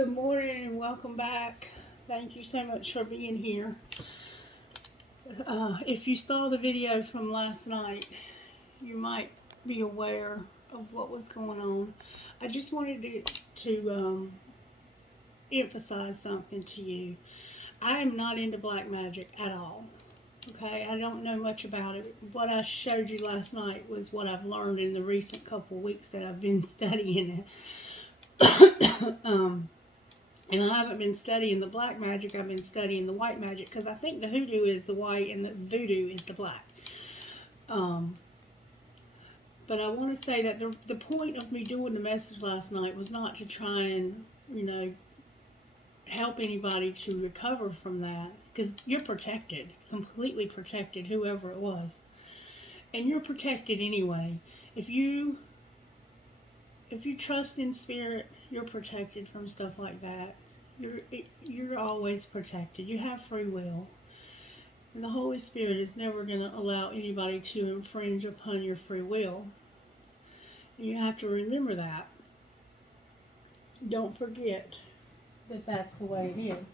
Good morning and welcome back. Thank you so much for being here. If you saw the video from last night, you might be aware of what was going on. I just wanted to emphasize something to you. I am not into black magic at all. Okay, I don't know much about it. What I showed you last night was what I've learned in the recent couple of weeks that I've been studying it. And I haven't been studying the black magic, I've been studying the white magic, because I think the hoodoo is the white and the voodoo is the black. But I want to say that the point of me doing the message last night was not to try and, help anybody to recover from that, because you're protected, completely protected, whoever it was. And you're protected anyway. If you trust in spirit, you're protected from stuff like that. You're always protected. You have free will. And the Holy Spirit is never going to allow anybody to infringe upon your free will. And you have to remember that. Don't forget that that's the way it is.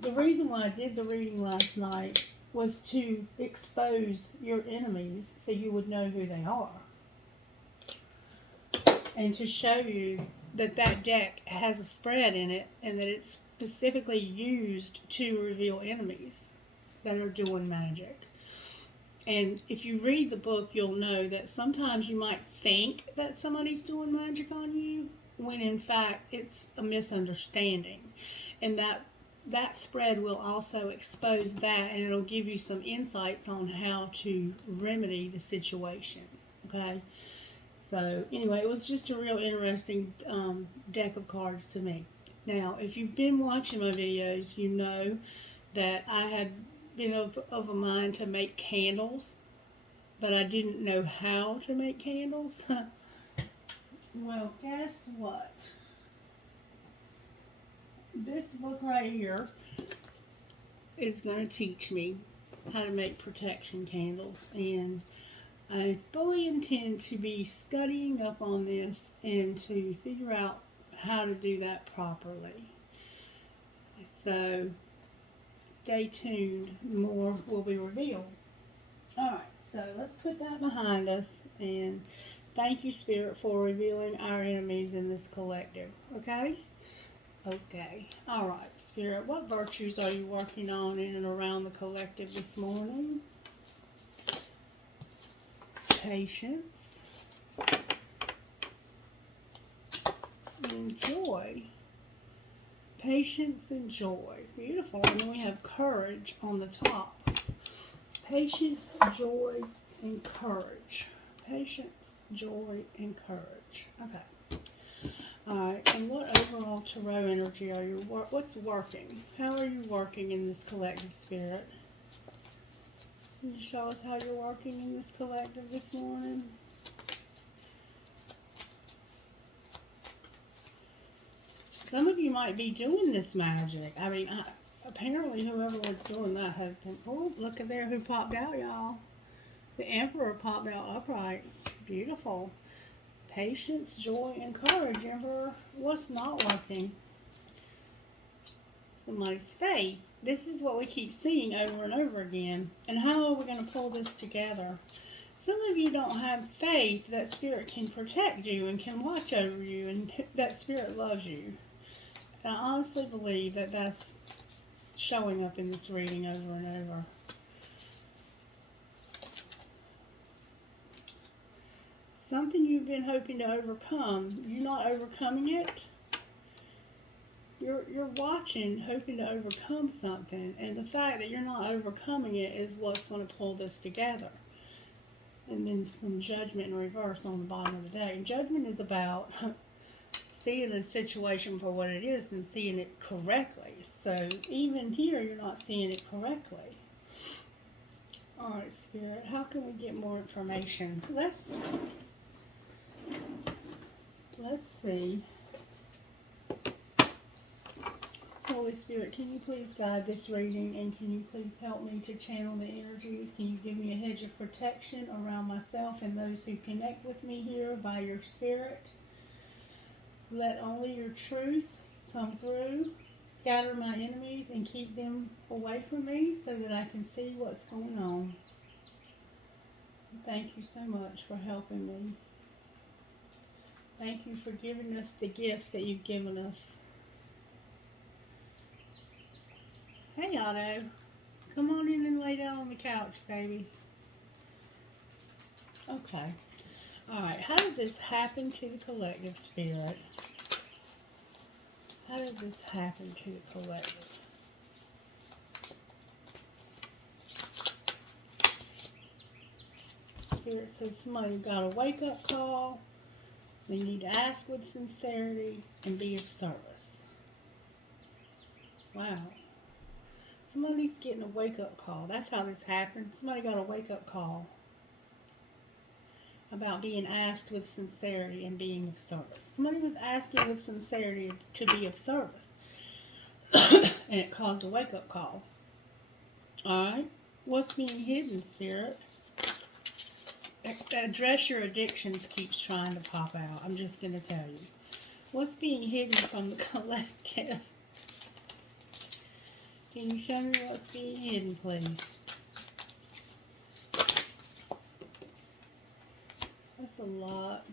The reason why I did the reading last night was to expose your enemies so you would know who they are. And to show you that that deck has a spread in it and that it's specifically used to reveal enemies that are doing magic. And if you read the book, you'll know that sometimes you might think that somebody's doing magic on you when in fact it's a misunderstanding. And that spread will also expose that, and it'll give you some insights on how to remedy the situation. Okay? So, anyway, it was just a real interesting deck of cards to me. Now, if you've been watching my videos, you know that I had been of a mind to make candles, but I didn't know how to make candles. Well, guess what? This book right here is going to teach me how to make protection candles, and I fully intend to be studying up on this and to figure out how to do that properly. So, stay tuned. More will be revealed. Alright, so let's put that behind us, and thank you, Spirit, for revealing our enemies in this collective. Okay? Okay. Alright, Spirit, what virtues are you working on in and around the collective this morning? Patience and joy. Patience and joy. Beautiful. And then we have courage on the top. Patience, joy, and courage. Patience, joy, and courage. Okay. Alright, and what overall tarot energy are you, what's working? How are you working in this collective, Spirit? Can you show us how you're working in this collective this morning? Some of you might be doing this magic. I mean, apparently whoever was doing that had been... Oh, look at there who popped out, y'all. The Emperor popped out upright. Beautiful. Patience, joy, and courage. Emperor, what's not working? Somebody's faith. This is what we keep seeing over and over again. And how are we going to pull this together? Some of you don't have faith that Spirit can protect you and can watch over you and that Spirit loves you. And I honestly believe that that's showing up in this reading over and over. Something you've been hoping to overcome. You're not overcoming it. You're watching, hoping to overcome something, and the fact that you're not overcoming it is what's going to pull this together. And then some judgment in reverse on the bottom of the deck. Judgment is about seeing a situation for what it is and seeing it correctly. So even here, you're not seeing it correctly. Alright, Spirit, how can we get more information? Let's see. Holy Spirit, can you please guide this reading, and can you please help me to channel the energies? Can you give me a hedge of protection around myself and those who connect with me here by your Spirit? Let only your truth come through, scatter my enemies, and keep them away from me so that I can see what's going on. Thank you so much for helping me. Thank you for giving us the gifts that you've given us. Hey, Otto. Come on in and lay down on the couch, baby. Okay. Alright, how did this happen to the collective spirit? How did this happen to the collective? Spirit says somebody got a wake-up call. They need to ask with sincerity and be of service. Wow. Somebody's getting a wake-up call. That's how this happened. Somebody got a wake-up call about being asked with sincerity and being of service. Somebody was asking with sincerity to be of service. And it caused a wake-up call. Alright. What's being hidden, Spirit? Address your addictions keeps trying to pop out. I'm just going to tell you. What's being hidden from the collective? Can you show me what's being hidden, please? That's a lot.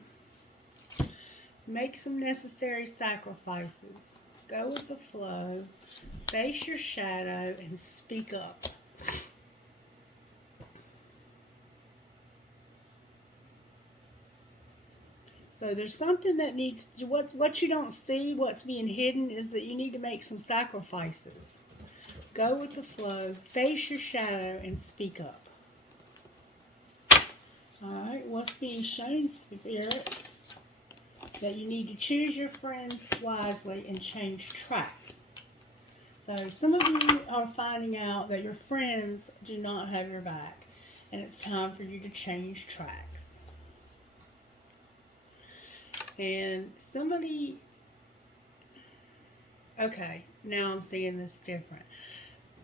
Make some necessary sacrifices. Go with the flow. Face your shadow and speak up. So there's something that needs to, what you don't see, what's being hidden, is that you need to make some sacrifices. Go with the flow, face your shadow, and speak up. Alright, what's being shown, Spirit? That you need to choose your friends wisely and change tracks. So some of you are finding out that your friends do not have your back, and it's time for you to change tracks. And somebody, okay, now I'm seeing this different.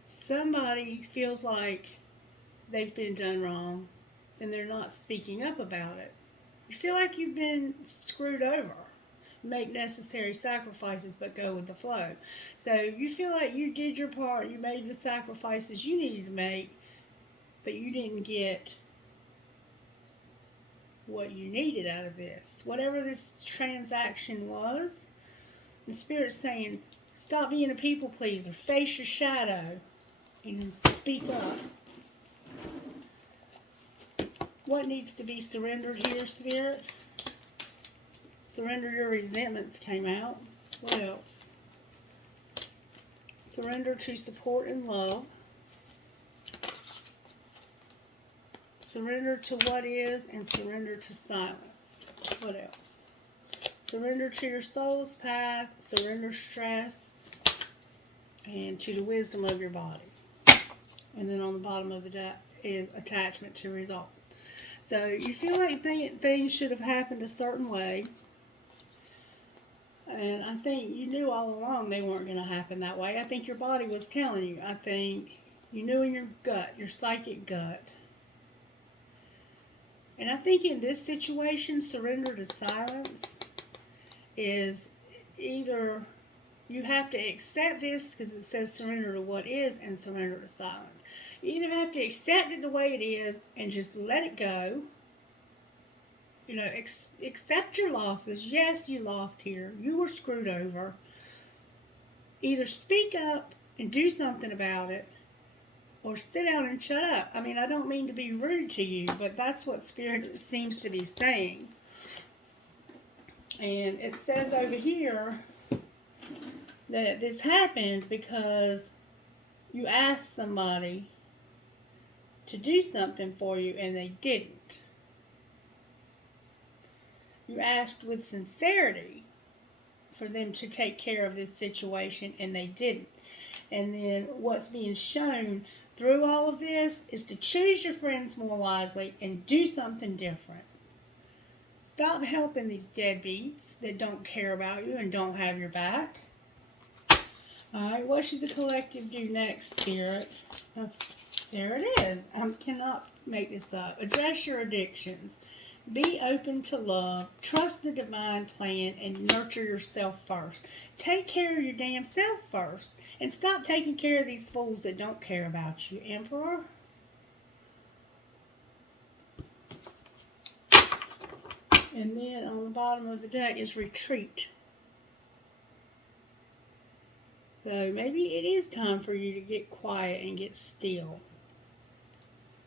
Somebody feels like they've been done wrong and they're not speaking up about it. You feel like you've been screwed over. Make necessary sacrifices, but go with the flow. So you feel like you did your part, you made the sacrifices you needed to make, but you didn't get what you needed out of this. Whatever this transaction was, the Spirit's saying, stop being a people pleaser, face your shadow, and speak up. What needs to be surrendered here, Spirit? Surrender your resentments came out. What else? Surrender to support and love. Surrender to what is and surrender to silence. What else? Surrender to your soul's path. Surrender stress. And to the wisdom of your body. And then on the bottom of the deck is attachment to results. So you feel like things should have happened a certain way. And I think you knew all along they weren't going to happen that way. I think your body was telling you. I think you knew in your gut, your psychic gut. And I think in this situation, surrender to silence is either you have to accept this because it says surrender to what is and surrender to silence. You either have to accept it the way it is and just let it go. You know, accept your losses. Yes, you lost here. You were screwed over. Either speak up and do something about it, or sit down and shut up. I mean, I don't mean to be rude to you, but that's what Spirit seems to be saying. And it says over here that this happened because you asked somebody to do something for you and they didn't. You asked with sincerity for them to take care of this situation and they didn't. And then what's being shown through all of this is to choose your friends more wisely and do something different. Stop helping these deadbeats that don't care about you and don't have your back. Alright, what should the collective do next, Spirit? There it is. I cannot make this up. Address your addictions. Be open to love, trust the divine plan, and nurture yourself first. Take care of your damn self first. And stop taking care of these fools that don't care about you, Emperor. And then on the bottom of the deck is retreat. So maybe it is time for you to get quiet and get still.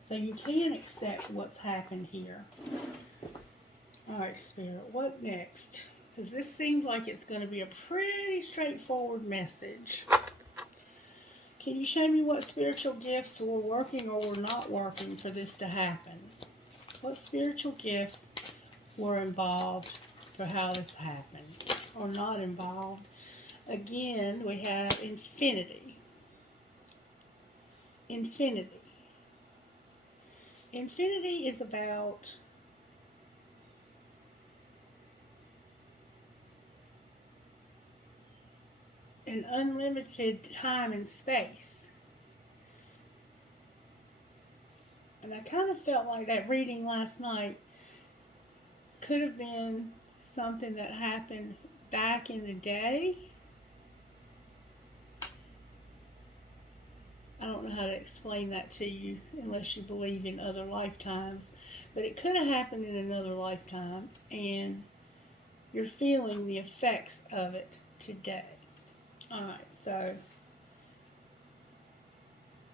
So you can accept what's happened here. Alright, Spirit, what next? Because this seems like it's going to be a pretty straightforward message. Can you show me what spiritual gifts were working or were not working for this to happen? What spiritual gifts were involved for how this happened or not involved? Again, we have infinity. Infinity. Infinity is about an unlimited time and space. And I kind of felt like that reading last night could have been something that happened back in the day. I don't know how to explain that to you unless you believe in other lifetimes. But it could have happened in another lifetime, and you're feeling the effects of it today. Alright, so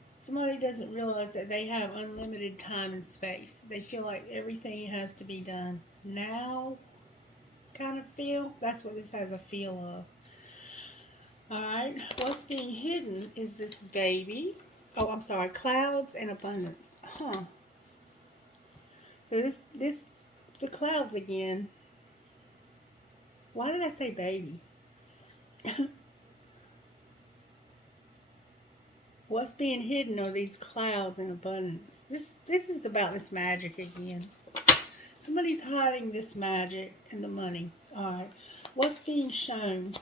somebody doesn't realize that they have unlimited time and space. They feel like everything has to be done now, kind of feel. That's what this has a feel of. Alright, what's being hidden is this baby. Oh, I'm sorry, clouds and abundance. So the clouds again. Why did I say baby? What's being hidden are these clouds and abundance. This is about this magic again. Somebody's hiding this magic and the money. Alright, what's being shown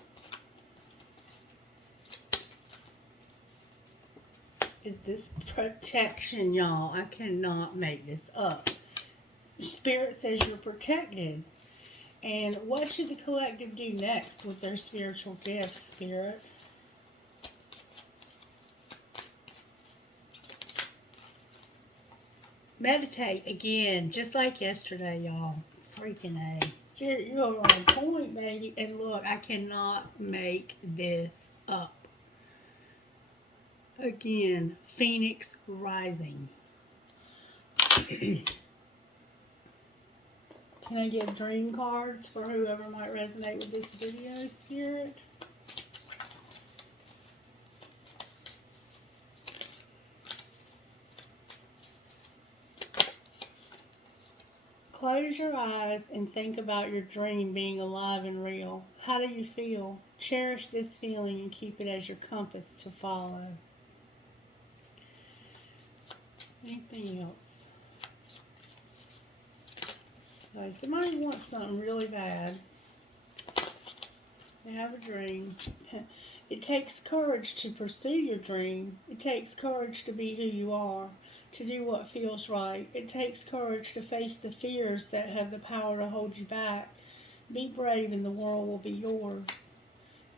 is this protection, y'all. I cannot make this up. Spirit says you're protected. And what should the collective do next with their spiritual gifts, Spirit? Meditate again, just like yesterday, y'all. Freaking A. Spirit, you are on point, baby. And look, I cannot make this up. Again, Phoenix rising. Can I get dream cards for whoever might resonate with this video, Spirit? Close your eyes and think about your dream being alive and real. How do you feel? Cherish this feeling and keep it as your compass to follow. Anything else? Somebody wants something really bad. They have a dream. It takes courage to pursue your dream. It takes courage to be who you are, to do what feels right. It takes courage to face the fears that have the power to hold you back. Be brave and the world will be yours.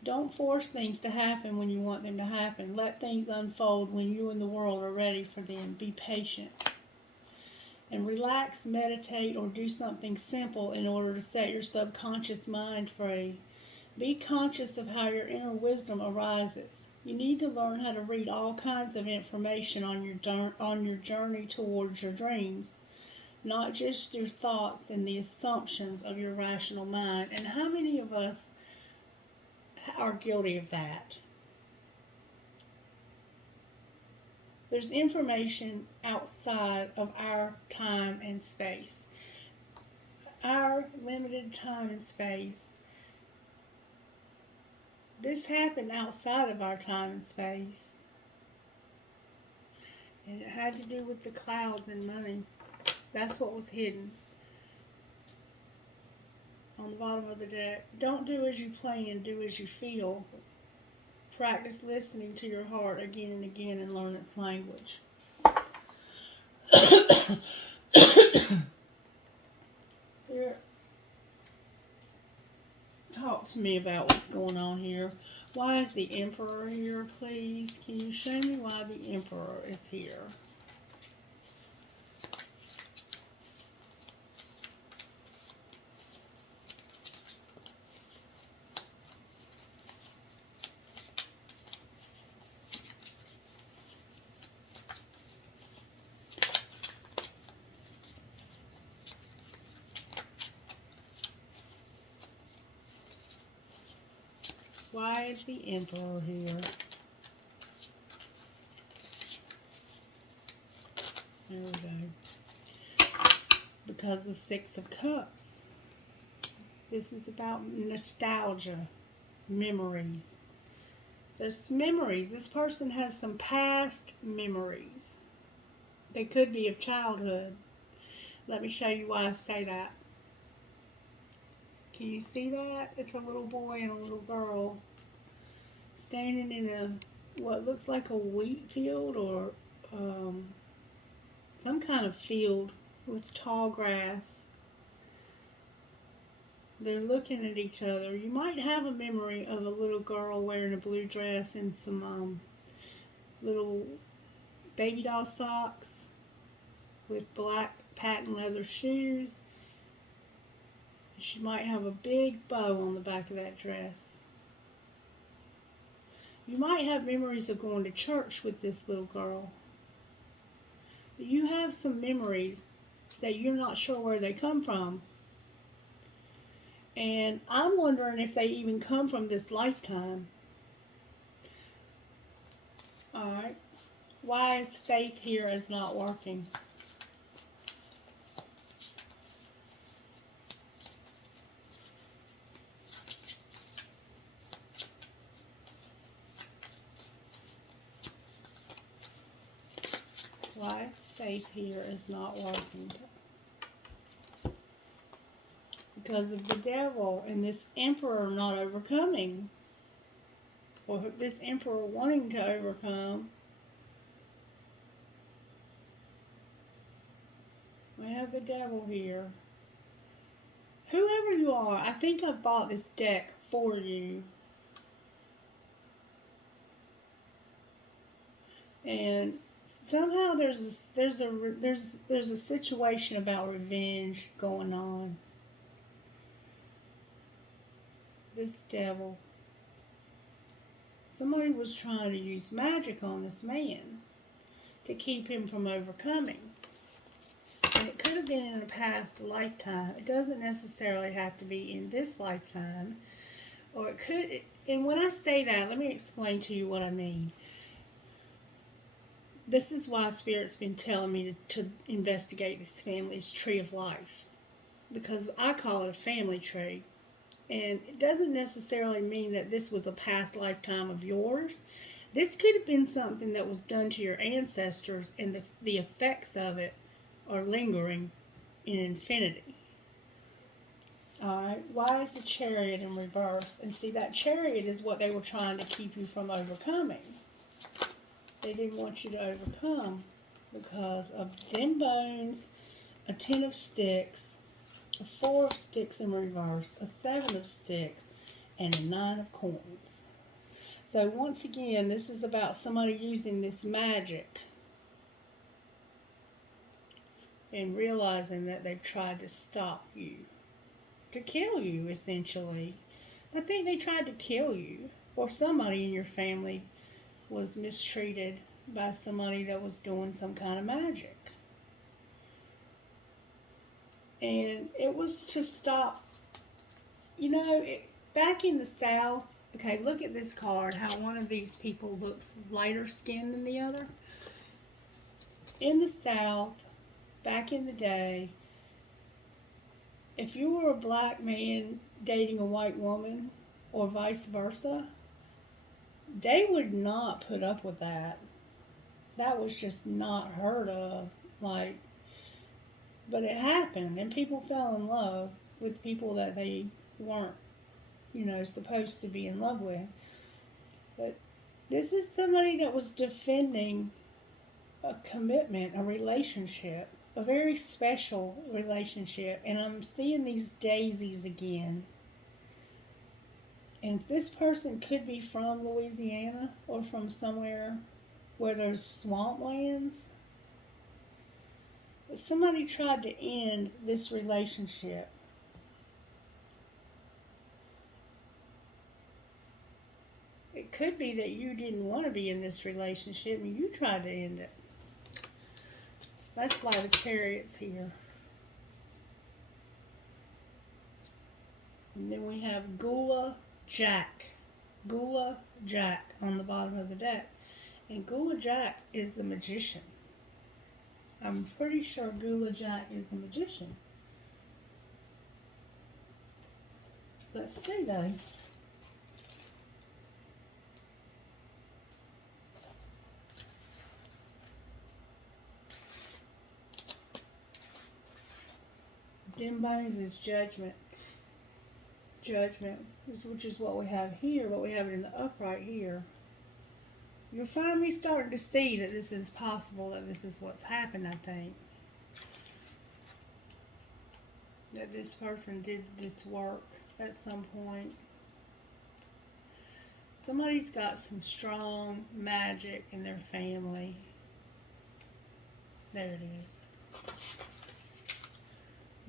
Don't force things to happen when you want them to happen. Let things unfold when you and the world are ready for them. Be patient. And relax, meditate, or do something simple in order to set your subconscious mind free. Be conscious of how your inner wisdom arises. You need to learn how to read all kinds of information on your journey towards your dreams, not just your thoughts and the assumptions of your rational mind. And how many of us are guilty of that? There's information outside of our time and space. Our limited time and space. This happened outside of our time and space. And it had to do with the clouds and money. That's what was hidden. On the bottom of the deck. Don't do as you plan, do as you feel. Practice listening to your heart again and again and learn its language. talk to me about what's going on here. Why is the Emperor here, please? Can you show me why the Emperor is here? Why is the Emperor here? There we go. Because the Six of Cups. This is about nostalgia, memories. There's memories. This person has some past memories. They could be of childhood. Let me show you why I say that. Can you see that? It's a little boy and a little girl standing in what looks like a wheat field or some kind of field with tall grass. They're looking at each other. You might have a memory of a little girl wearing a blue dress and some little baby doll socks with black patent leather shoes. She might have a big bow on the back of that dress. You might have memories of going to church with this little girl. You have some memories that you're not sure where they come from. And I'm wondering if they even come from this lifetime. Alright. Why is faith here is not working? Why is faith here is not working? Because of the devil and this Emperor not overcoming. Or this Emperor wanting to overcome. We have the devil here. Whoever you are, I think I bought this deck for you. And somehow there's a situation about revenge going on. This devil. Somebody was trying to use magic on this man to keep him from overcoming. And it could have been in a past lifetime. It doesn't necessarily have to be in this lifetime. Or it could, and when I say that, let me explain to you what I mean. This is why Spirit's been telling me to investigate this family's tree of life. Because I call it a family tree. And it doesn't necessarily mean that this was a past lifetime of yours. This could have been something that was done to your ancestors, and the effects of it are lingering in infinity. Alright, why is the Chariot in reverse? And see, that Chariot is what they were trying to keep you from overcoming. They didn't want you to overcome because of 10 bones, a 10 of sticks, a 4 of sticks in reverse, a 7 of sticks, and a 9 of coins. So once again, this is about somebody using this magic and realizing that they've tried to stop you, to kill you, essentially. I think they tried to kill you, or somebody in your family was mistreated by somebody that was doing some kind of magic. And it was to stop, you know, back in the South, okay, look at this card, how one of these people looks lighter skinned than the other. In the South, back in the day, if you were a black man dating a white woman, or vice versa, they would not put up with that. That was just not heard of. Like, but it happened, and people fell in love with people that they weren't, you know, supposed to be in love with. But this is somebody that was defending a commitment, a relationship, a very special relationship. And I'm seeing these daisies again. And this person could be from Louisiana or from somewhere where there's swamplands. Somebody tried to end this relationship. It could be that you didn't want to be in this relationship and you tried to end it. That's why the Chariot's here. And then we have Gula Jack. Gula Jack on the bottom of the deck. And Gula Jack is the magician. I'm pretty sure Gula Jack is the magician. Let's see though. Dim bones is judgment. Judgment, which is what we have here, but we have it in the upright here. You're finally starting to see that this is possible, that this is what's happened, I think. That this person did this work at some point. Somebody's got some strong magic in their family. There it is.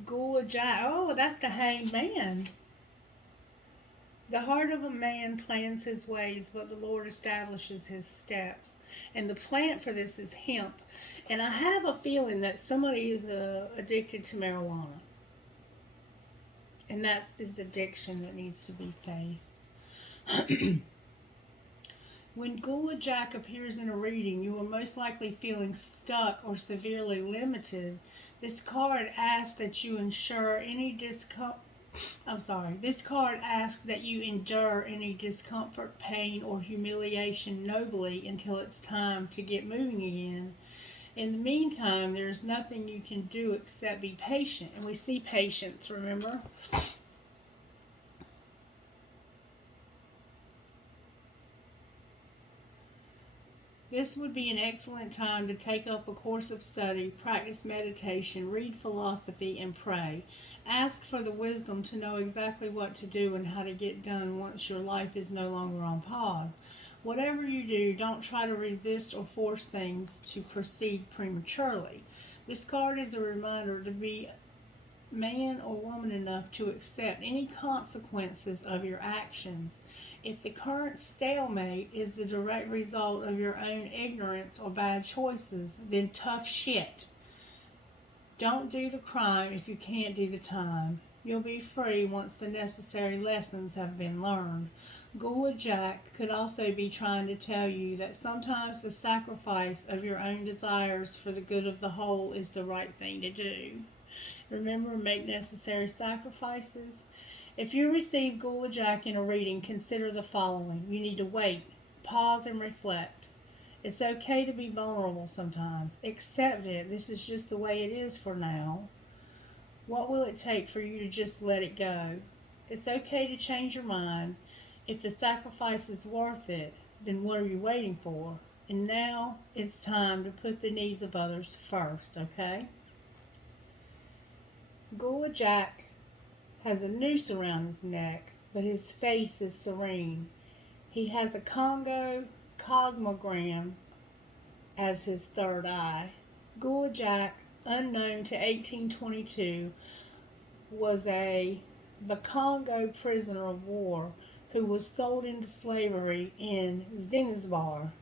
Gula Jack. Oh, that's the Hanged Man. The heart of a man plans his ways, but the Lord establishes his steps. And the plant for this is hemp. And I have a feeling that somebody is addicted to marijuana. And that's this addiction that needs to be faced. When Gula Jack appears in a reading, you are most likely feeling stuck or severely limited. This card asks that you ensure any discomfort. This card asks that you endure any discomfort, pain, or humiliation nobly until it's time to get moving again. In the meantime, there's nothing you can do except be patient. And we see patience, remember? This would be an excellent time to take up a course of study, practice meditation, read philosophy, and pray. Ask for the wisdom to know exactly what to do and how to get done once your life is no longer on pause. Whatever you do, don't try to resist or force things to proceed prematurely. This card is a reminder to be man or woman enough to accept any consequences of your actions. If the current stalemate is the direct result of your own ignorance or bad choices, then tough shit. Don't do the crime if you can't do the time. You'll be free once the necessary lessons have been learned. Gula Jack could also be trying to tell you that sometimes the sacrifice of your own desires for the good of the whole is the right thing to do. Remember, make necessary sacrifices. If you receive Gula Jack in a reading, consider the following. You need to wait, pause, and reflect. It's okay to be vulnerable sometimes. Accept it. This is just the way it is for now. What will it take for you to just let it go? It's okay to change your mind. If the sacrifice is worth it, then what are you waiting for? And now it's time to put the needs of others first, okay? Gula Jack has a noose around his neck, but his face is serene. He has a Congo cosmogram as his third eye. Gula Jack, unknown to 1822, was a Bakongo prisoner of war who was sold into slavery in Zanzibar.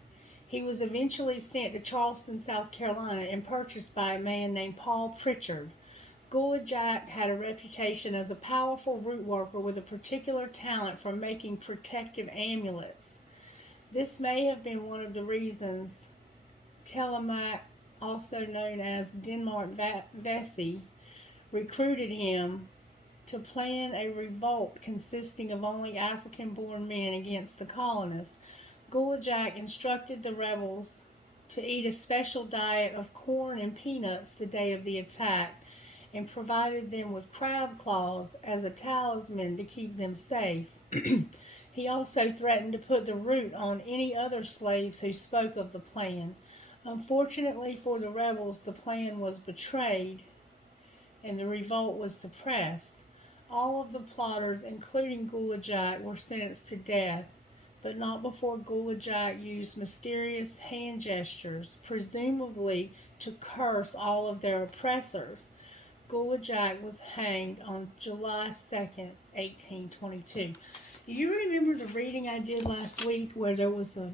He was eventually sent to Charleston, South Carolina, and purchased by a man named Paul Pritchard. Gula Jack had a reputation as a powerful root worker with a particular talent for making protective amulets. This may have been one of the reasons Telemaque, also known as Denmark Vesey, recruited him to plan a revolt consisting of only African-born men against the colonists. Gula Jack instructed the rebels to eat a special diet of corn and peanuts the day of the attack, and provided them with crab claws as a talisman to keep them safe. He also threatened to put the root on any other slaves who spoke of the plan. Unfortunately for the rebels, the plan was betrayed and the revolt was suppressed. All of the plotters, including Gula Jack, were sentenced to death, but not before Gula Jack used mysterious hand gestures, presumably to curse all of their oppressors. Gula Jack was hanged on July 2nd, 1822. You remember the reading I did last week where there was a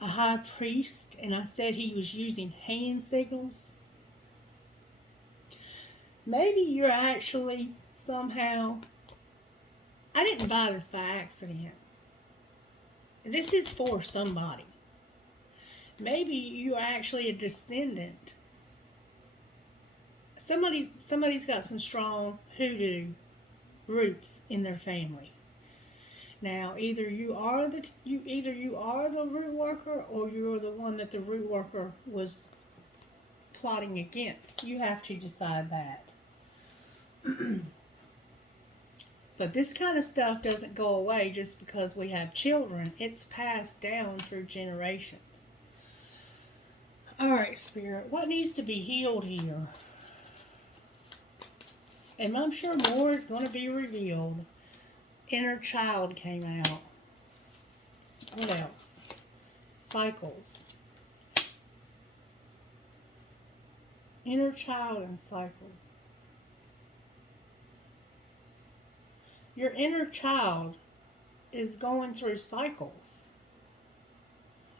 high priest, and I said he was using hand signals? Maybe you're actually somehow... I didn't buy this by accident. This is for somebody. Maybe you are actually a descendant. Somebody's got some strong hoodoo roots in their family. Now, either you are the root worker, or you're the one that the root worker was plotting against. You have to decide that. But this kind of stuff doesn't go away just because we have children. It's passed down through generations. All right, Spirit, what needs to be healed here? And I'm sure more is going to be revealed. Inner child came out. What else? Cycles. Inner child and cycles. Your inner child is going through cycles.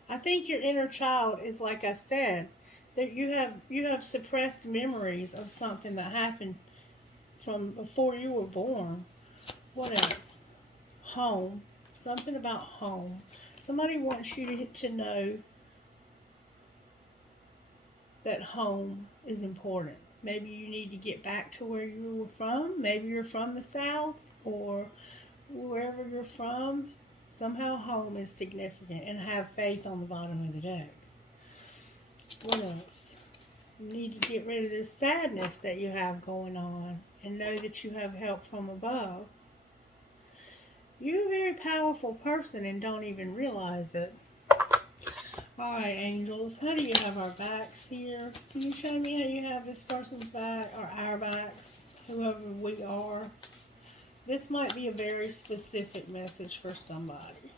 I think your inner child is, like I said, that you have suppressed memories of something that happened from before you were born. What else? Home. Something about home. Somebody wants you to know that home is important. Maybe you need to get back to where you were from. Maybe you're from the South, or wherever you're from. Somehow home is significant, and have faith on the bottom of the deck. What else? You need to get rid of this sadness that you have going on and know that you have help from above. You're a very powerful person and don't even realize it. Alright, angels, how do you have our backs here? Can you show me how you have this person's back, or our backs, whoever we are? This might be a very specific message for somebody.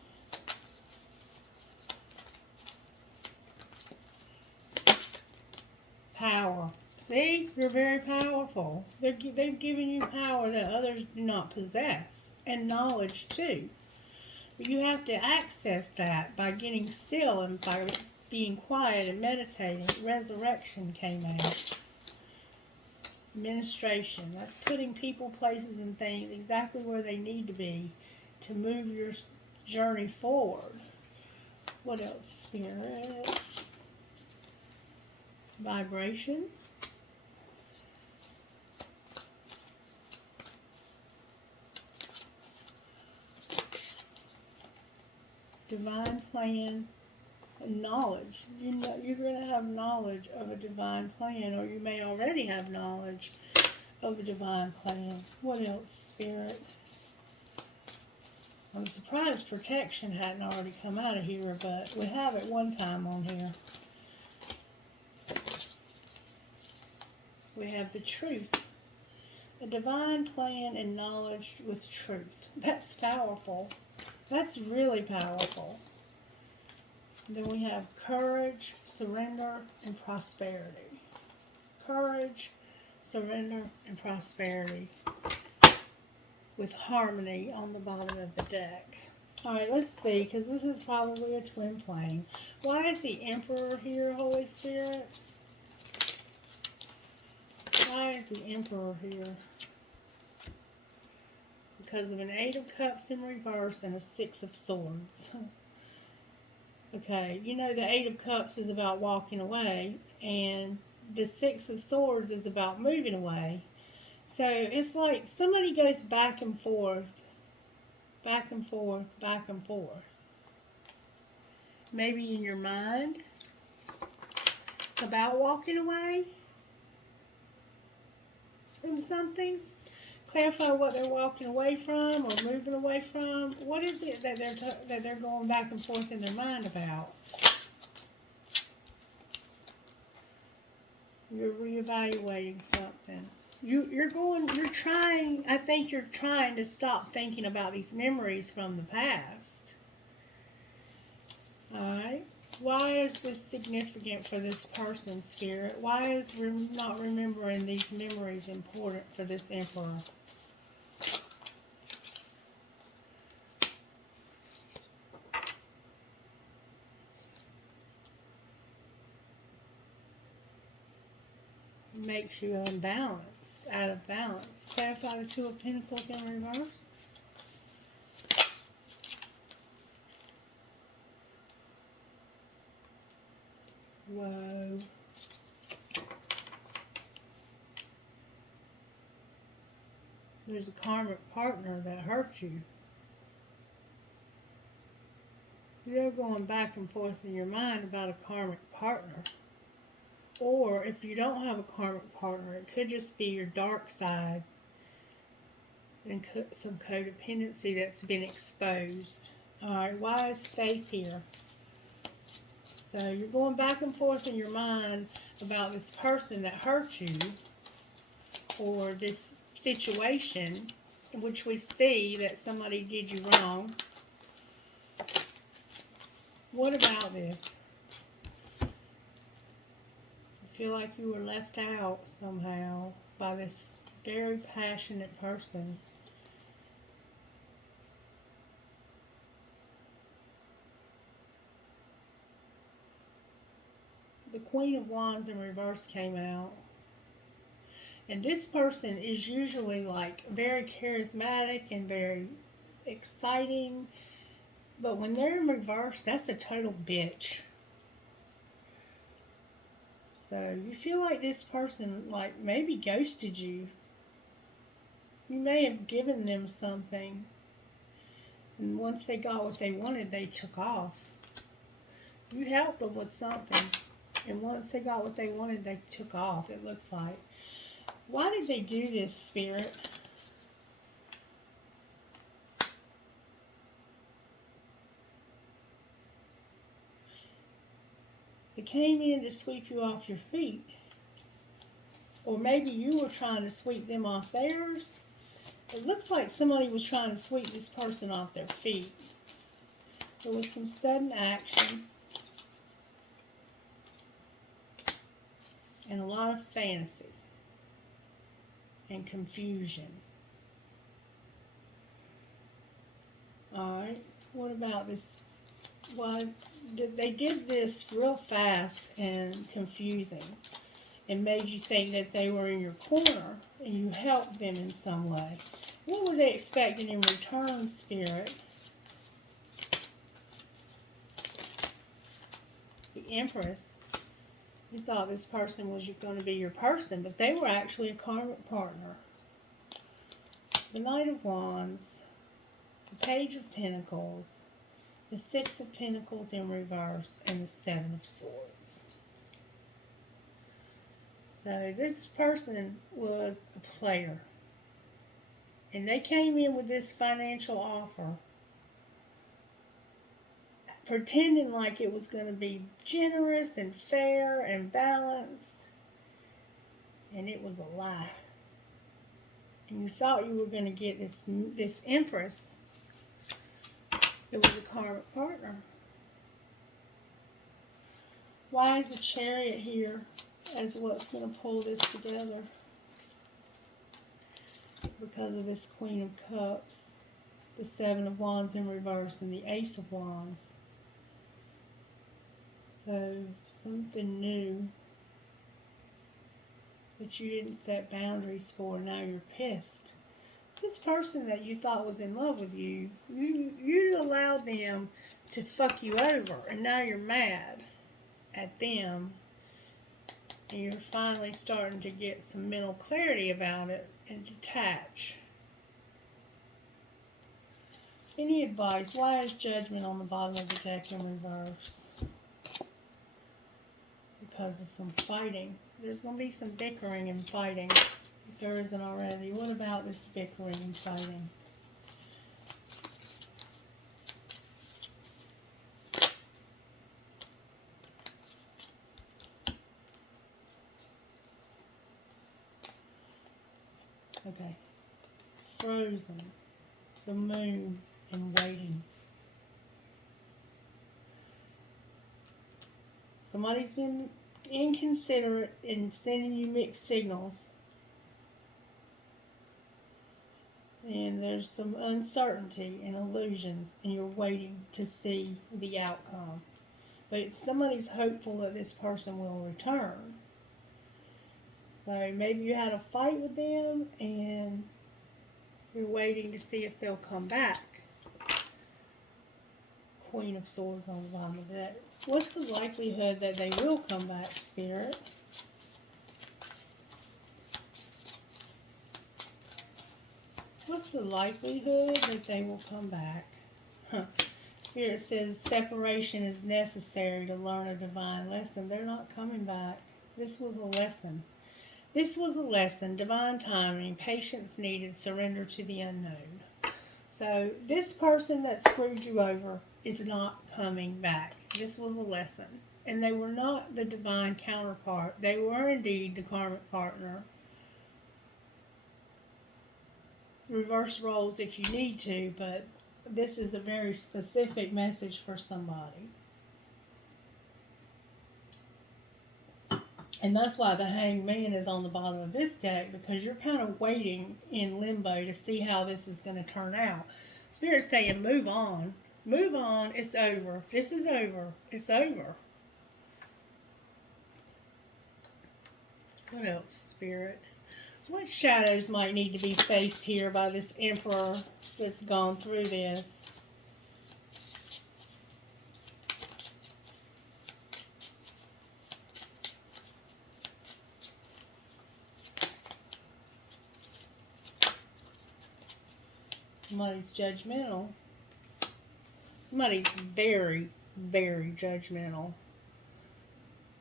Power. See, you're very powerful. They've given you power that others do not possess, and knowledge too. But you have to access that by getting still and by being quiet and meditating. Resurrection came out. Administration. That's putting people, places, and things exactly where they need to be to move your journey forward. What else? Spirit. Vibration. Divine plan. Knowledge. You know, you're going to have knowledge of a divine plan, or you may already have knowledge of a divine plan. What else, Spirit? I'm surprised protection hadn't already come out of here, but we have it one time on here. We have the truth. A divine plan and knowledge with truth. That's powerful. That's really powerful. Then we have courage, surrender, and prosperity. Courage, surrender, and prosperity. With harmony on the bottom of the deck. Alright, let's see, because this is probably a twin flame. Why is the Emperor here, Holy Spirit? Why is the Emperor here? Because of an 8 of Cups in reverse and a 6 of Swords. Okay, you know the 8 of Cups is about walking away, and the 6 of Swords is about moving away. So it's like somebody goes back and forth, back and forth, back and forth. Maybe in your mind about walking away from something. Clarify what they're walking away from or moving away from. What is it that they're going back and forth in their mind about? You're reevaluating something. you're trying, I think you're trying to stop thinking about these memories from the past. Alright? Why is this significant for this person, Spirit? Why is not remembering these memories important for this Emperor? Makes you unbalanced, out of balance. Clarify the Two of Pentacles in reverse. Whoa. There's a karmic partner that hurt you. You're going back and forth in your mind about a karmic partner. Or if you don't have a karmic partner, it could just be your dark side and some codependency that's been exposed. Alright, why is faith here? So you're going back and forth in your mind about this person that hurt you, or this situation in which we see that somebody did you wrong. What about this? Feel like you were left out somehow by this very passionate person. The Queen of Wands in reverse came out. And this person is usually like very charismatic and very exciting. But when they're in reverse, that's a total bitch. So you feel like this person like maybe ghosted you. You may have given them something, and once they got what they wanted, they took off. You helped them with something, and once they got what they wanted, they took off, it looks like. Why did they do this, Spirit? They came in to sweep you off your feet. Or maybe you were trying to sweep them off theirs. It looks like somebody was trying to sweep this person off their feet. There was some sudden action. And a lot of fantasy. And confusion. Alright, what about this? Well, they did this real fast and confusing and made you think that they were in your corner and you helped them in some way. What were they expecting in return, Spirit? The Empress. You thought this person was going to be your person, but they were actually a karmic partner. The Knight of Wands, the Page of Pentacles, the Six of Pentacles in reverse, and the Seven of Swords. So this person was a player. And they came in with this financial offer, pretending like it was going to be generous and fair and balanced. And it was a lie. And you thought you were going to get this Empress. It was a karmic partner. Why is the Chariot here as what's going to pull this together? Because of this Queen of Cups, the Seven of Wands in reverse, and the Ace of Wands. So, something new that you didn't set boundaries for, now you're pissed. This person that you thought was in love with you, you allowed them to fuck you over, and now you're mad at them, and you're finally starting to get some mental clarity about it and detach. Any advice? Why is Judgment on the bottom of the deck in reverse? Because of some fighting. There's going to be some bickering and fighting. If there isn't already. What about this bickering and fighting? Okay. Frozen. The moon and waiting. Somebody's been inconsiderate in sending you mixed signals. And there's some uncertainty and illusions, and you're waiting to see the outcome. But somebody's hopeful that this person will return. So maybe you had a fight with them, and you're waiting to see if they'll come back. Queen of Swords on the bottom of the deck. What's the likelihood that they will come back, Spirit? What's the likelihood that they will come back? Spirit says separation is necessary to learn a divine lesson. They're not coming back. This was a lesson. This was a lesson. Divine timing, patience needed, surrender to the unknown. So this person that screwed you over is not coming back. This was a lesson. And they were not the divine counterpart. They were indeed the karmic partner. Reverse roles if you need to, but this is a very specific message for somebody. And that's why the Hanged Man is on the bottom of this deck, because you're kind of waiting in limbo to see how this is going to turn out. Spirit's saying, move on. Move on. It's over. This is over. It's over. What else, Spirit? What shadows might need to be faced here by this Emperor that's gone through this? Somebody's judgmental. Somebody's very, very judgmental.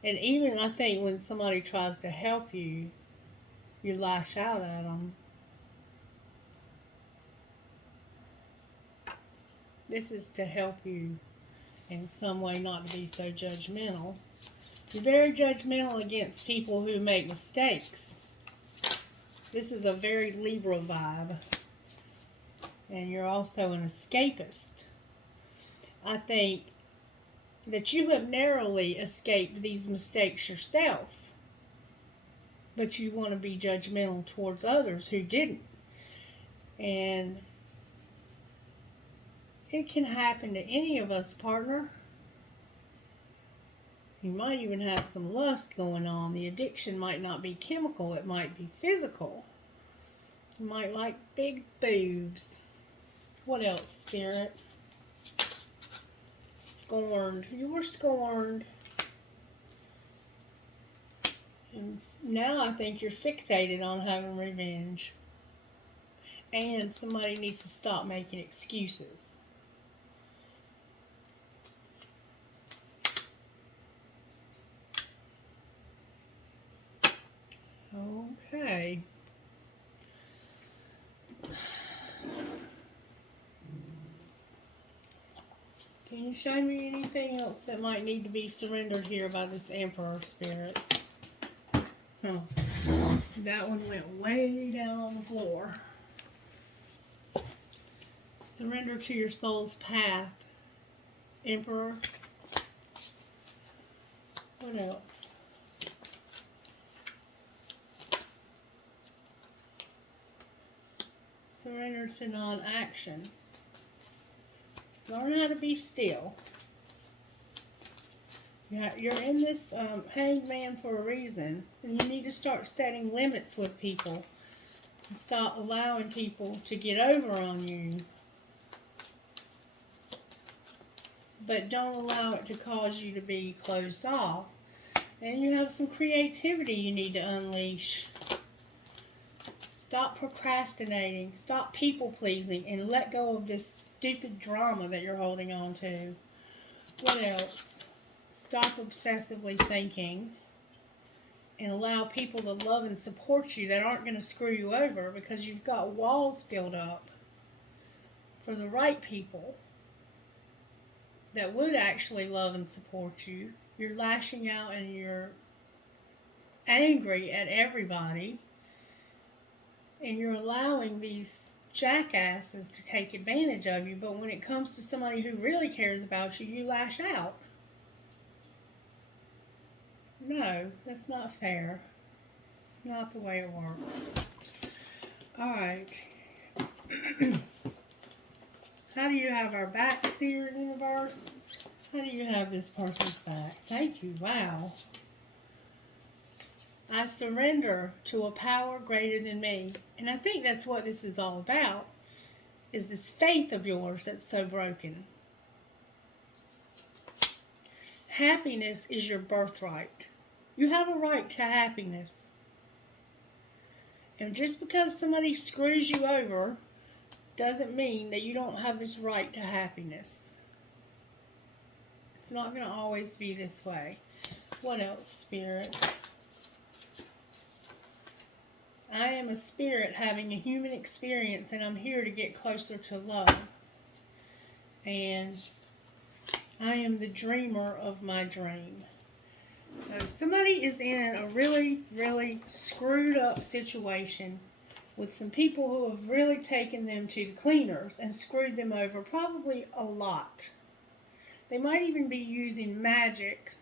And even, I think, when somebody tries to help you, you lash out at them. This is to help you in some way not to be so judgmental. You're very judgmental against people who make mistakes. This is a very Libra vibe. And you're also an escapist. I think that you have narrowly escaped these mistakes yourself. But you want to be judgmental towards others who didn't. And it can happen to any of us, partner. You might even have some lust going on. The addiction might not be chemical, it might be physical. You might like big boobs. What else, Spirit? Scorned. You were scorned. And now I think you're fixated on having revenge. And somebody needs to stop making excuses. Okay. Can you show me anything else that might need to be surrendered here by this Emperor, Spirit? Oh, that one went way down on the floor. Surrender to your soul's path, Emperor. What else? Surrender to non-action. Learn how to be still. You're in this Hanged Man for a reason. And you need to start setting limits with people. And stop allowing people to get over on you. But don't allow it to cause you to be closed off. And you have some creativity you need to unleash. Stop procrastinating. Stop people pleasing. And let go of this stupid drama that you're holding on to. What else? Stop obsessively thinking. And allow people to love and support you that aren't going to screw you over, because you've got walls built up for the right people that would actually love and support you. You're lashing out and you're angry at everybody. and you're allowing these jackasses to take advantage of you. But when it comes to somebody who really cares about you, you lash out. No, that's not fair. Not the way it works. Alright. How do you have our backs here, universe? How do you have this person's back? Thank you. Wow. I surrender to a power greater than me. And I think that's what this is all about, is this faith of yours that's so broken. Happiness is your birthright. You have a right to happiness. And just because somebody screws you over doesn't mean that you don't have this right to happiness. It's not going to always be this way. What else, Spirit? I am a spirit having a human experience, and I'm here to get closer to love. And I am the dreamer of my dream. So somebody is in a really, really screwed up situation with some people who have really taken them to the cleaners and screwed them over probably a lot. They might even be using magic.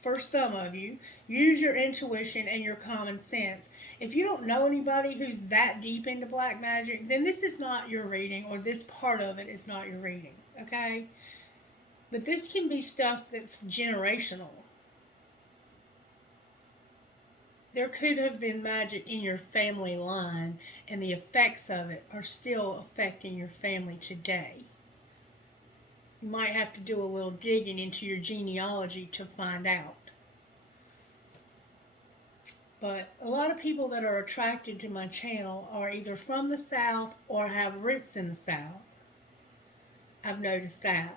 For some of you, use your intuition and your common sense. If you don't know anybody who's that deep into black magic, then this is not your reading, or this part of it is not your reading, okay? But this can be stuff that's generational. There could have been magic in your family line, and the effects of it are still affecting your family today. You might have to do a little digging into your genealogy to find out. But a lot of people that are attracted to my channel are either from the South or have roots in the South. I've noticed that.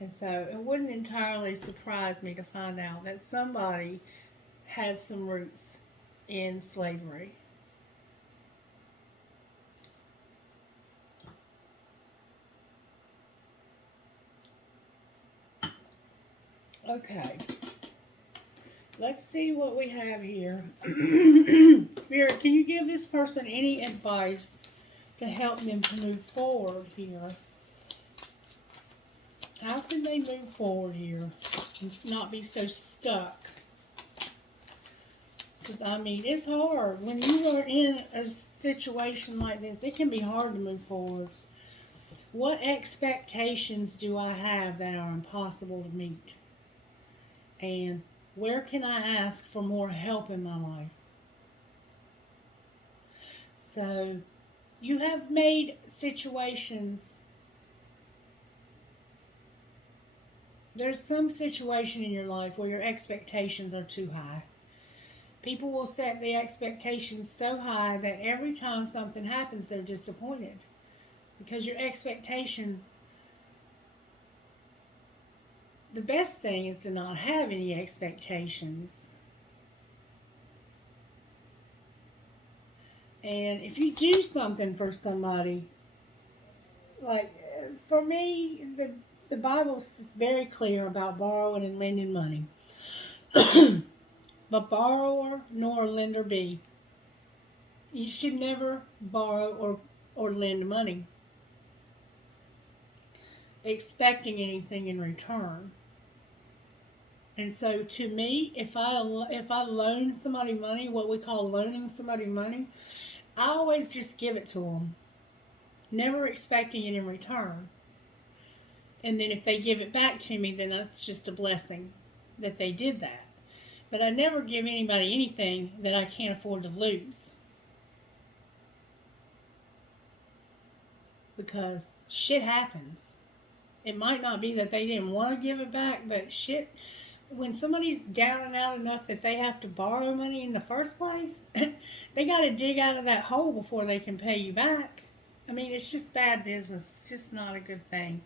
And so it wouldn't entirely surprise me to find out that somebody has some roots in slavery. Okay, let's see what we have here. Spirit, can you give this person any advice to help them to move forward here? How can they move forward here and not be so stuck? Because, I mean, it's hard. When you are in a situation like this, it can be hard to move forward. What expectations do I have that are impossible to meet? And where can I ask for more help in my life? So, you have made situations. There's some situation in your life where your expectations are too high. People will set the expectations so high that every time something happens, they're disappointed. Because your expectations, the best thing is to not have any expectations. And if you do something for somebody, like for me, the Bible's very clear about borrowing and lending money. But borrower nor lender be. You should never borrow or lend money expecting anything in return. And so to me, if I loan somebody money, what we call loaning somebody money, I always just give it to them, never expecting it in return. And then if they give it back to me, then that's just a blessing that they did that. But I never give anybody anything that I can't afford to lose. Because shit happens. It might not be that they didn't want to give it back, but shit, when somebody's down and out enough that they have to borrow money in the first place, they got to dig out of that hole before they can pay you back. I mean, it's just bad business. It's just not a good thing.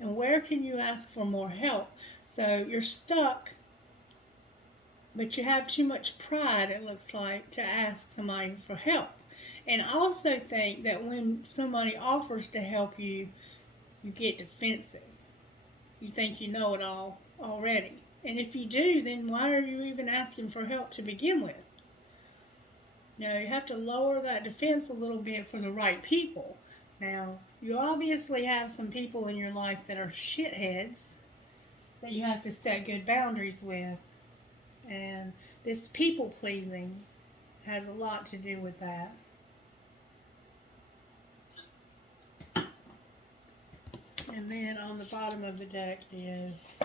And where can you ask for more help? So you're stuck, but you have too much pride, it looks like, to ask somebody for help. And I also think that when somebody offers to help you, you get defensive. You think you know it all already. And if you do, then why are you even asking for help to begin with? Now, you have to lower that defense a little bit for the right people. Now, you obviously have some people in your life that are shitheads that you have to set good boundaries with. And this people pleasing has a lot to do with that. And then on the bottom of the deck is,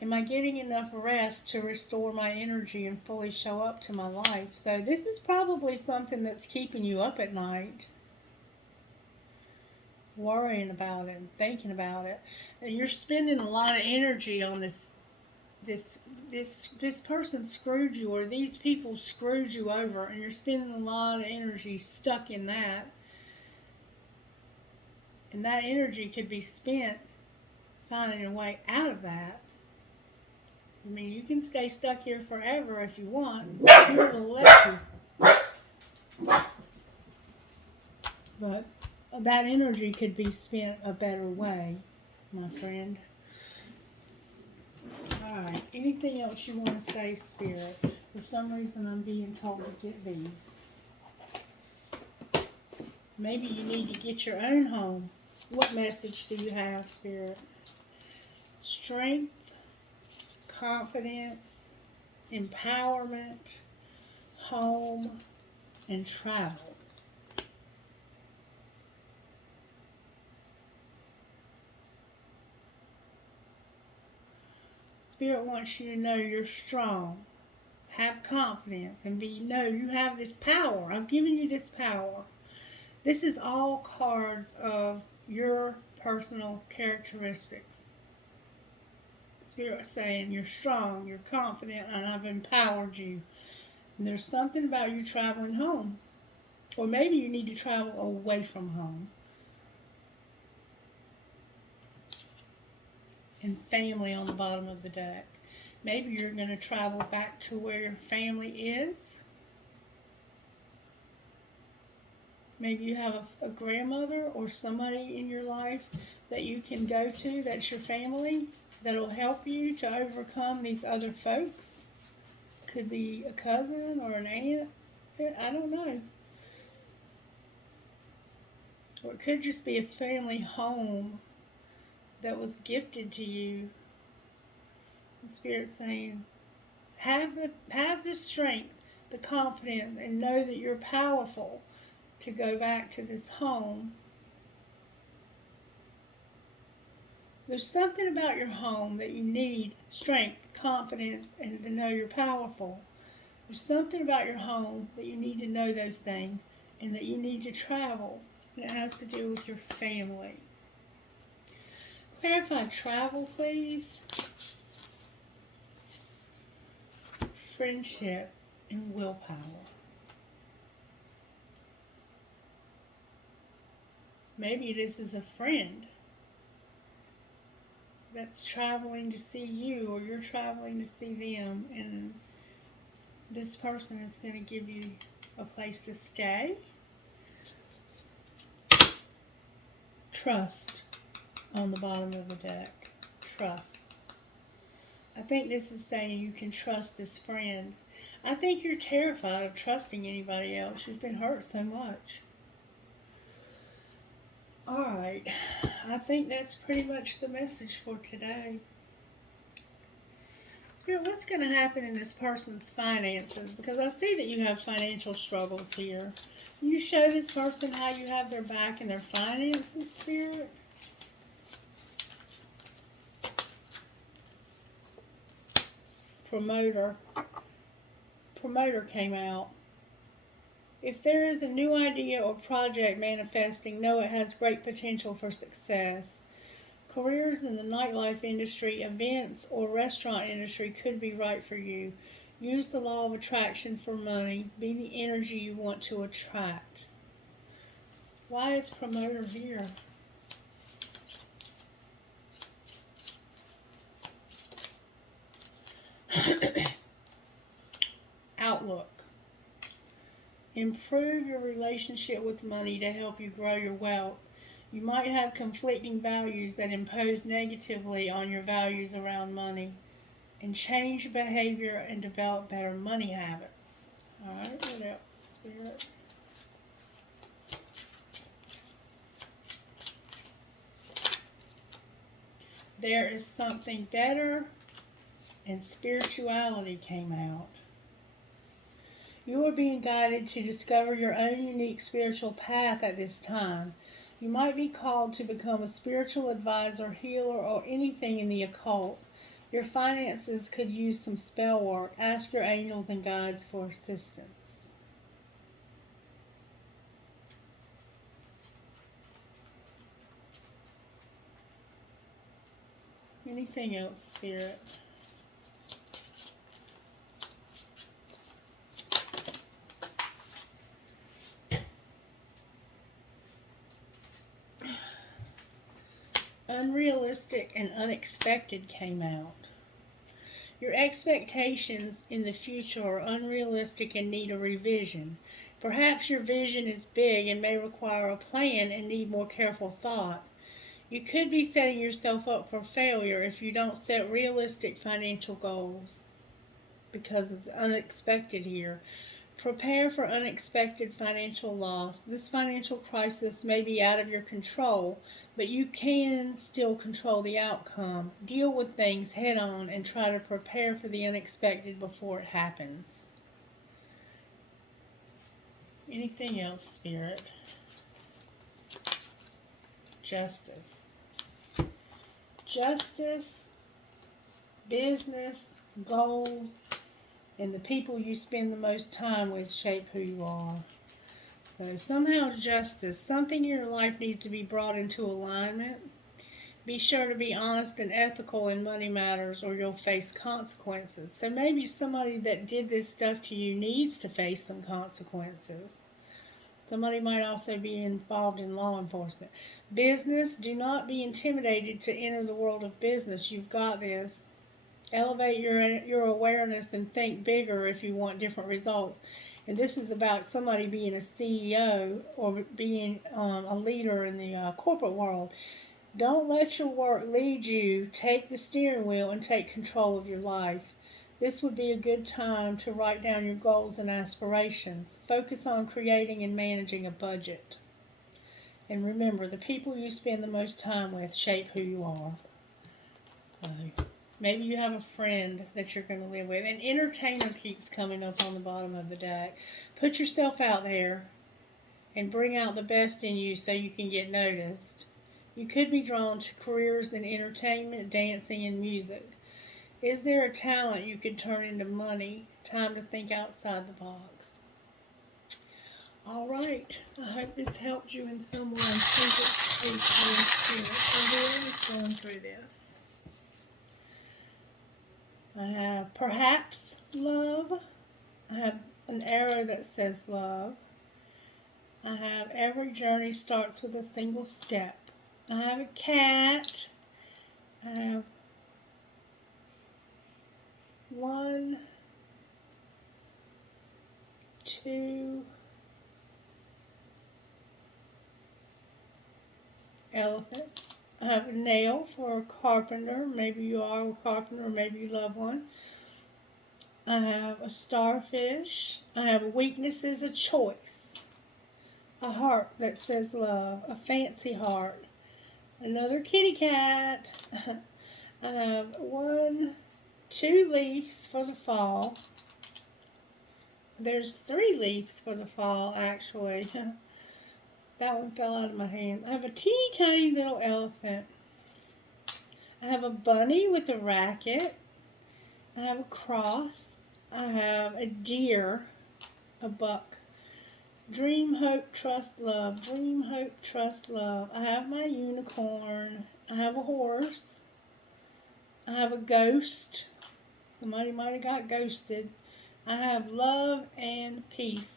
am I getting enough rest to restore my energy and fully show up to my life? So this is probably something that's keeping you up at night, worrying about it and thinking about it. And you're spending a lot of energy on this person screwed you, or these people screwed you over, and you're spending a lot of energy stuck in that. And that energy could be spent finding a way out of that. I mean, you can stay stuck here forever if you want. Here will let you. But that energy could be spent a better way, my friend. Alright, anything else you want to say, Spirit? For some reason I'm being told to get these. Maybe you need to get your own home. What message do you have, Spirit? Strength, confidence, empowerment, home, and travel. Spirit wants you to know you're strong. Have confidence and know you have this power. I'm giving you this power. This is all cards of your personal characteristics. Spirit saying you're strong, you're confident, and I've empowered you. And there's something about you traveling home. Or maybe you need to travel away from home. And family on the bottom of the deck. Maybe you're going to travel back to where your family is. Maybe you have a grandmother or somebody in your life that you can go to that's your family that'll help you to overcome these other folks. Could be a cousin or an aunt. I don't know. Or it could just be a family home that was gifted to you. And Spirit's saying, have the strength, the confidence, and know that you're powerful to go back to this home. There's something about your home that you need strength, confidence, and to know you're powerful. There's something about your home that you need to know those things and that you need to travel. And it has to do with your family. Clarify travel, please. Friendship and willpower. Maybe this is a friend that's traveling to see you, or you're traveling to see them, and this person is going to give you a place to stay. Trust on the bottom of the deck. Trust. I think this is saying you can trust this friend. I think you're terrified of trusting anybody else. You've been hurt so much. Alright, I think that's pretty much the message for today. Spirit, what's going to happen in this person's finances? Because I see that you have financial struggles here. Can you show this person how you have their back in their finances, Spirit? Promoter came out. If there is a new idea or project manifesting, know it has great potential for success. Careers in the nightlife industry, events, or restaurant industry could be right for you. Use the law of attraction for money. Be the energy you want to attract. Why is promoter here? Outlook. Improve your relationship with money to help you grow your wealth. You might have conflicting values that impose negatively on your values around money. And change behavior and develop better money habits. Alright, what else, Spirit? There is something better, and spirituality came out. You are being guided to discover your own unique spiritual path at this time. You might be called to become a spiritual advisor, healer, or anything in the occult. Your finances could use some spell work. Ask your angels and guides for assistance. Anything else, Spirit? Unrealistic and unexpected came out. Your expectations in the future are unrealistic and need a revision. Perhaps your vision is big and may require a plan and need more careful thought. You could be setting yourself up for failure if you don't set realistic financial goals, because it's unexpected here. Prepare for unexpected financial loss. This financial crisis may be out of your control, but you can still control the outcome. Deal with things head on and try to prepare for the unexpected before it happens. Anything else, Spirit? Justice. Justice, business, goals, and the people you spend the most time with shape who you are. So somehow justice, something in your life needs to be brought into alignment. Be sure to be honest and ethical in money matters or you'll face consequences. So maybe somebody that did this stuff to you needs to face some consequences. Somebody might also be involved in law enforcement. Business, do not be intimidated to enter the world of business. You've got this. Elevate your awareness and think bigger if you want different results. And this is about somebody being a CEO or being a leader in the corporate world. Don't let your work lead you. Take the steering wheel and take control of your life. This would be a good time to write down your goals and aspirations. Focus on creating and managing a budget. And remember, the people you spend the most time with shape who you are. Maybe you have a friend that you're going to live with. An entertainer keeps coming up on the bottom of the deck. Put yourself out there and bring out the best in you so you can get noticed. You could be drawn to careers in entertainment, dancing, and music. Is there a talent you could turn into money? Time to think outside the box. All right. I hope this helped you in some way. Whoever's going through this. I have perhaps love. I have an arrow that says love. I have every journey starts with a single step. I have a cat. I have 1, 2 elephants. I have a nail for a carpenter. Maybe you are a carpenter, or maybe you love one. I have a starfish. I have a weakness is a choice. A heart that says love. A fancy heart. Another kitty cat. I have 1, 2 leaves for the fall. There's 3 leaves for the fall, actually. That one fell out of my hand. I have a teeny tiny little elephant. I have a bunny with a racket. I have a cross. I have a deer, a buck. Dream, hope, trust, love. Dream, hope, trust, love. I have my unicorn. I have a horse. I have a ghost. Somebody might have got ghosted. I have love and peace.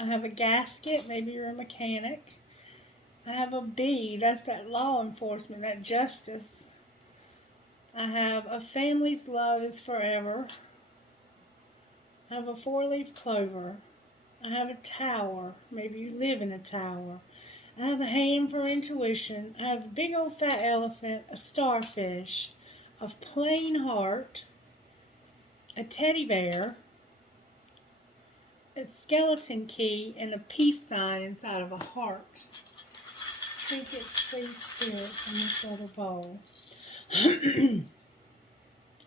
I have a gasket. Maybe you're a mechanic. I have a bee. That's that law enforcement, that justice. I have a family's love is forever. I have a 4-leaf clover. I have a tower. Maybe you live in a tower. I have a hand for intuition. I have a big old fat elephant, a starfish, a plain heart, a teddy bear, a skeleton key and a peace sign inside of a heart. I think it's three spirits in this other bowl.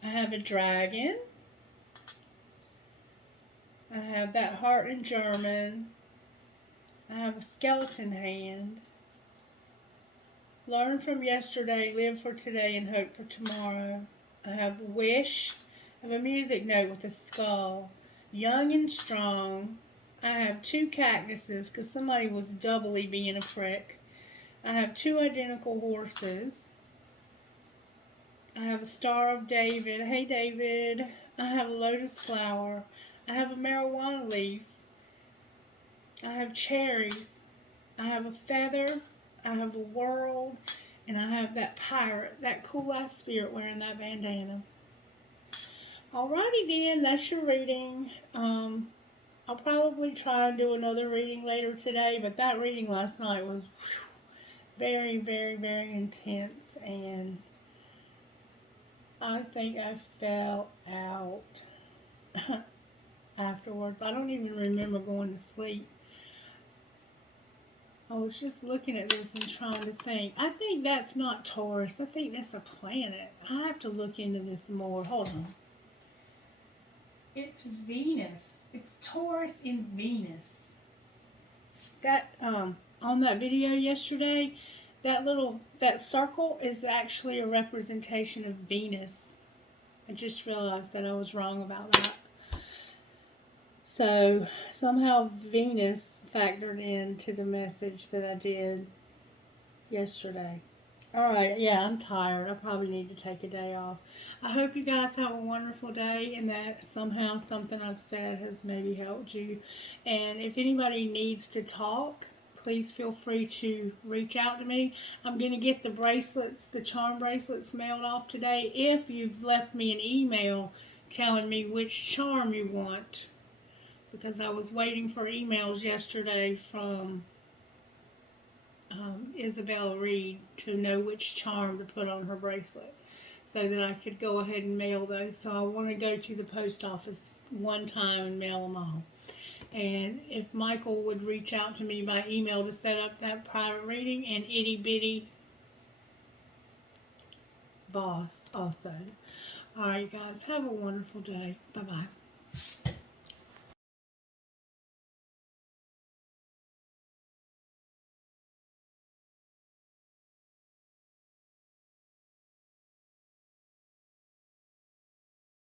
I have a dragon. I have that heart in German. I have a skeleton hand. Learn from yesterday, live for today, and hope for tomorrow. I have a wish. I have a music note with a skull. Young and strong. I have 2 cactuses because somebody was doubly being a prick. I have 2 identical horses. I have a Star of David. Hey, David. I have a lotus flower. I have a marijuana leaf. I have cherries. I have a feather. I have a world. And I have that pirate, that cool-ass spirit wearing that bandana. Alrighty then, that's your reading. I'll probably try and do another reading later today, but that reading last night was very, very, very intense, and I think I fell out afterwards. I don't even remember going to sleep. I was just looking at this and trying to think. I think that's not Taurus. I think that's a planet. I have to look into this more. Hold on. It's Venus. It's Taurus in Venus. That on that video yesterday, that circle is actually a representation of Venus. I just realized that I was wrong about that. So somehow Venus factored into the message that I did yesterday. Alright, yeah, I'm tired. I probably need to take a day off. I hope you guys have a wonderful day and that somehow something I've said has maybe helped you. And if anybody needs to talk, please feel free to reach out to me. I'm going to get the bracelets, the charm bracelets mailed off today if you've left me an email telling me which charm you want. Because I was waiting for emails yesterday from Isabel Reed to know which charm to put on her bracelet so that I could go ahead and mail those. So I want to go to the post office one time and mail them all. And if Michael would reach out to me by email to set up that private reading, and Itty Bitty Boss also. Alright guys, have a wonderful day. Bye-bye.